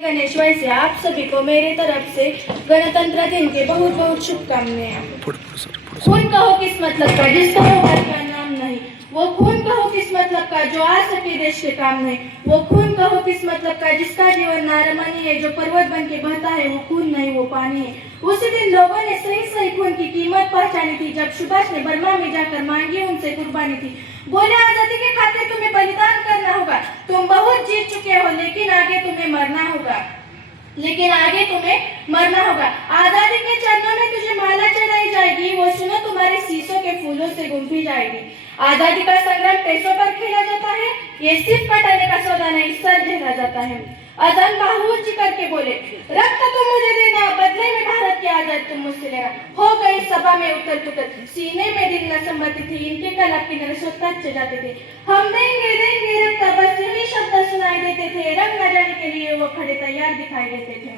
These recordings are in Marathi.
गणेश वैसे आप सभी को मेरी तरफ से गणतंत्र दिन के बहुत बहुत शुभकामनाएं। खून कहो किस मतलब का जिसका होकर का नाम नहीं, वो खून कहो किस मतलब का जो आ सके देश के काम नहीं, वो खून कहो किस मतलब का जिसका जीवन नारमानी है, जो पर्वत बन के बहता है वो खून नहीं वो पानी है। उसी दिन लोगों ने सही सही खून की कीमत पहचानी थी जब सुभाष ने बर्मा में जाकर मांगी उनसे कुर्बानी थी। बोले आजादी के खातिर तुम्हें बलिदान करना होगा, तुम बहुत जीत चुके हो लेकिन आगे तुम्हें मरना होगा, आजादी के चरणों में तुझे माला चढ़ाई जाएगी, वो सुनो तुम्हारे शीशों के फूलों से गुंफी जाएगी। आजादी का संग्राम पैसों पर खेला जाता है, ये सिर्फ कटाने का सौदा नहीं सर झेला जाता है। अजान बाहू ऊंची करके बोले, रक्त तुम मुझे देना, बदले में भारत की आजादी तुम मुझसे लेना। हो गई सभा में उथल पुथल, सीने में दिल न संभलती थी, इनके कला किनारे स्वतः जाते थे। हम देंगे देंगे रक्त, बस यही शब्द सुनाई देते थे, रंग न जाने के लिए वो खड़े तैयार दिखाई देते थे,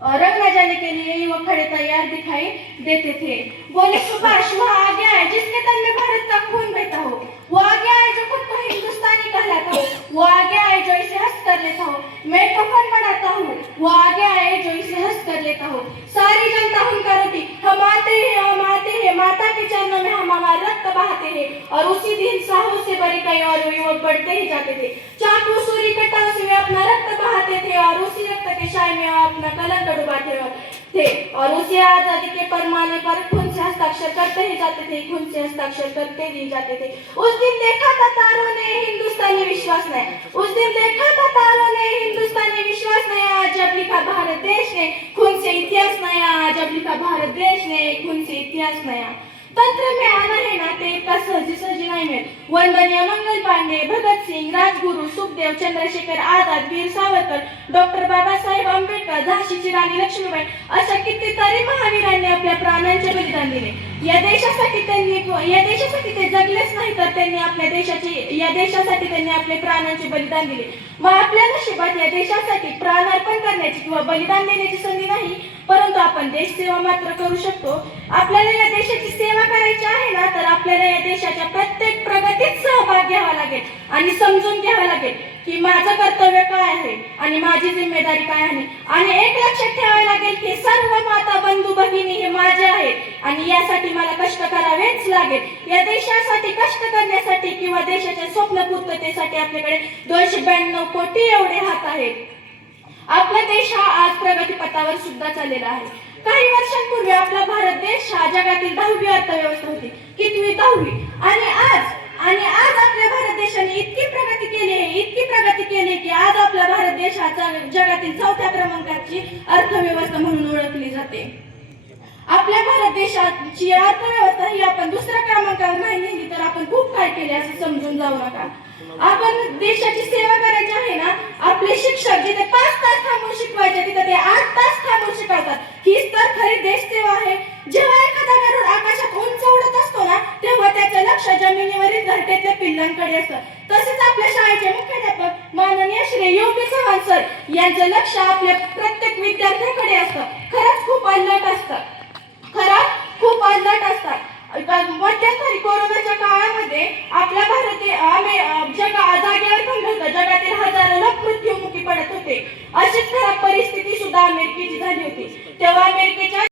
और रंग न जाने के लिए ही वो खड़े तैयार दिखाई देते थे। बोले सुभाष वह आ गया है जिसके तन में भारत का खून बहता हो, वो आ गया है जो खुद को हिंदुस्तानी कहलाता हो, वो आ गया है जो इसे हंस कर लेता हो, मैं कफन बनाता हूँ, वो आ गया है जो इसे हंस कर लेता हो। सारी जनता हुनका रोती, हम आते हैं, माता के चरणों में हम हमारा रक्त बहाते हैं, और उसी दिन साहस से बड़ी कई और युवक बढ़ते ही जाते थे। चाकू सूरी कटारों से वे अपना रक्त बहाते थे, और उसी रक्त के शाय में अपना कलंक डुबाते थे, और उसी आजादी के परमाने पर खून से हस्ताक्षर करते ही जाते थे, खून से हस्ताक्षर करते ही जाते थे। उस दिन देखा था तारों ने हिंदुस्तानी विश्वास नहीं, उस दिन देखा था तारों ने हिंदुस्तानी विश्वास नया, जब लिखा भारत देश ने खून से इतिहास नया, जब लिखा भारत देश ने खून से इतिहास नया। तंत्र में आना है नाते का सहजी सहजी नहीं मिळत। वंदनीय मंगल पांडे, भगत सिंग, राजगुरु, सुखदेव, चंद्रशेखर आझाद, वीर सावरकर, डॉक्टर बाबासाहेब आंबेडकर, झाशीची राणी लक्ष्मीबाई अशा कितीतरी महावीरांनी आपल्या प्राणांचे बलिदान दिले। या देशासाठी ते जगलेच नाही तर त्यांनी या देशासाठी त्यांनी आपले प्राणांचे बलिदान दिले। मग आपल्या नशिबात या देशासाठी प्राण अर्पण करण्याची किंवा बलिदान देण्याची संधी नाही, परंतु आपण देश सेवा मात्र करू शकतो। आपल्याला या देशाची सेवा करायची आहे ना, तर आपल्याला या देशाच्या प्रत्येक प्रगतीत सहभाग घ्यावा लागेल आणि समजून घ्यावा लागेल की माझं कर्तव्य काय आहे आणि माझी जिम्मेदारी काय आहे, आणि एक लक्षात ठेवावे लागेल की सर्व माता बंधू भगिनी हे माझे आहेत आणि यासाठी मला कष्ट करावेच लागेल। या देशासाठी कष्ट करण्यासाठी किंवा देशाच्या स्वप्न पूर्ततेसाठी आपल्याकडे 292 कोटी एवढे हात आहेत। आपला देश हा आज प्रगतीपथावर सुद्धा चाललेला आहे। काही वर्षांपूर्वी आपला भारत देश हा जगातील 10वी अर्थव्यवस्था होती, कितवी 10वी, आणि आज आपल्या भारत देशाने इतकी प्रगती केली की आज आपला भारत देश हा जगातील 4थ्या क्रमांकाची अर्थव्यवस्था म्हणून ओळखली जाते। आपल्या भारत देशाची अर्थव्यवस्था ही आपण दुसऱ्या क्रमांकावर नाही नेली तर आपण खूप काय केले असं समजून जाऊ नका। आपण देशाची सेवा करायची आहे ना, आपले शिक्षक जिथे 5 तास थांबून शिकवायचे तिथे ते 8 तास थांबून शिकवतात, हीच तर खरी देश सेवा आहे। जेव्हा एखादा गरुड आकाशात उंच उडत असतो ना, तेव्हा त्याचं लक्ष जमिनीवरील घरट्यातल्या पिल्लांकडे असतं। तसेच आपल्या शाळेचे मुख्याध्यापक माननीय श्री योगी चव्हाण सर यांचं लक्ष आपल्या प्रत्येक विद्यार्थ्याकडे असतं। खरंच खूप अल्लट असतात। मध्यंतरी कोरोनाच्या काळामध्ये आपला भारत जागेवर पण होता, जगातील हजारो लोक मृत्युमुखी पडत होते। अशीच खराब परिस्थिती सुद्धा अमेरिकेची झाली होती। तेव्हा अमेरिकेच्या